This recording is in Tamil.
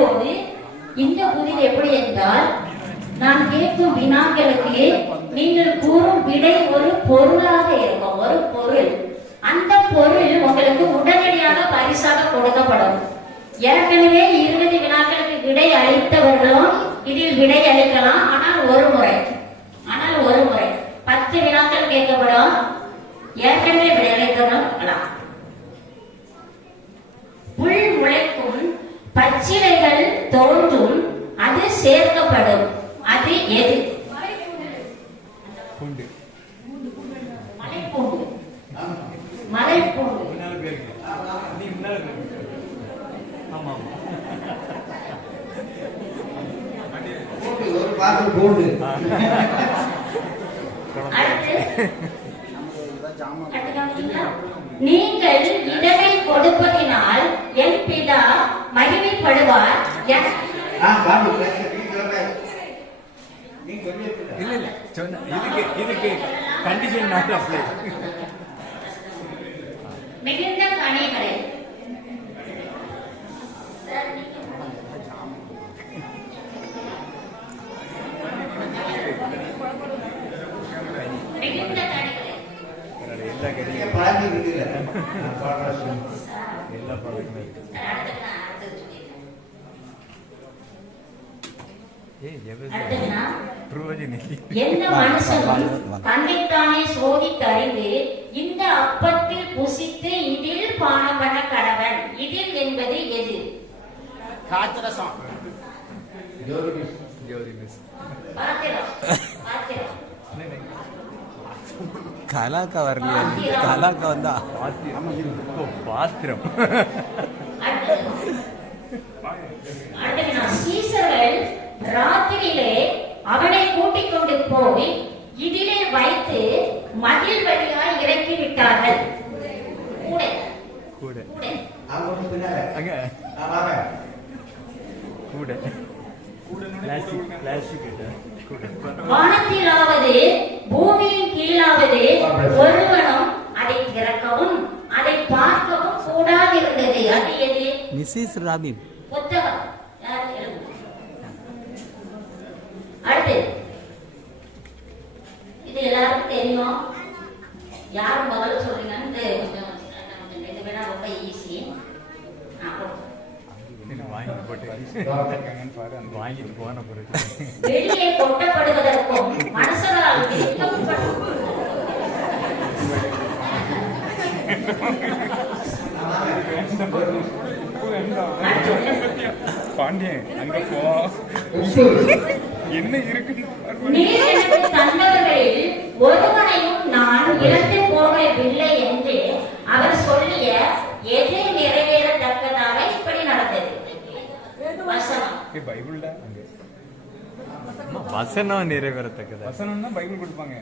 இப்போது இந்த புதிர் எப்படி என்றால், நான் கேட்கும் வினாக்களுக்கு நீங்கள் கூறும் விடை ஒரு பொருளாக இருக்கும். ஒரு பொருள், அந்த பொருள் உங்களுக்கு உடனடியாக பரிசாக கொடுக்கப்படும். ஏற்கனவே 20 வினாக்களுக்கு விடை அளித்தவர்களும் இதில் விடை அளிக்கலாம். ஆனால் ஒரு முறை 10 வினாக்கள் கேட்கப்படும். ஏற்கனவே விடை அளித்தவர்களும் புல் முளைக்கும், பச்சிலைகள் தோன்றும், அது சேர்க்கப்படும். அது எது? மலைப்பூண்டு. மலைப்பூண்டு. நீங்கள் இதனை கொடுப்பதினால் என் பிதா மகிமைப்படுவார். மிகுந்த கனிகளை எந்த மனுஷனும் தன்னைத்தானே சோதித்தறிந்து இந்த அப்பத்தில் புசித்து இதில் பானம் பண்ண கடவன். இதில் என்பது எது? கலாக்கா வரலையா? கலாக்கா வந்தா பாத்திரம். சீசர்கள் ராத்திரியிலே அவனை கூட்டிக் கொண்டு போய் இதிலே வைத்து மதில் வழியாய் இறக்கி விட்டார்கள். வானத்திலாவது பூமியின் கீழாவது ஒருவனும் அதை திறக்கவும் அதை பார்க்கவும் கூடாதிருந்தது. அது எது? மிஸ்ஸஸ் ராபின் புத்தகம். அடுத்து, இது எல்லாருக்கும் தெரியும். யாரும் முதல்ல சொல்றீங்கன்னு இது வேணா ரொம்ப ஈஸி. வெளியே கொட்டப்படுவதற்கும் மனுஷரால் பாண்டியன் அங்க போ என்ன இருக்கு. நீர் எனக்கு தந்தவர்களில் ஒருவனையும் நான் இழந்து போகவில்லை என்று அவர் சொல்லிய எது நிறைவேறத்தக்கதாக இப்படி நடந்தது? பைபிள்ல வசனம் நிறைவேறத்தக்கதா? வசனம்னா பைபிள் கொடுப்பாங்க.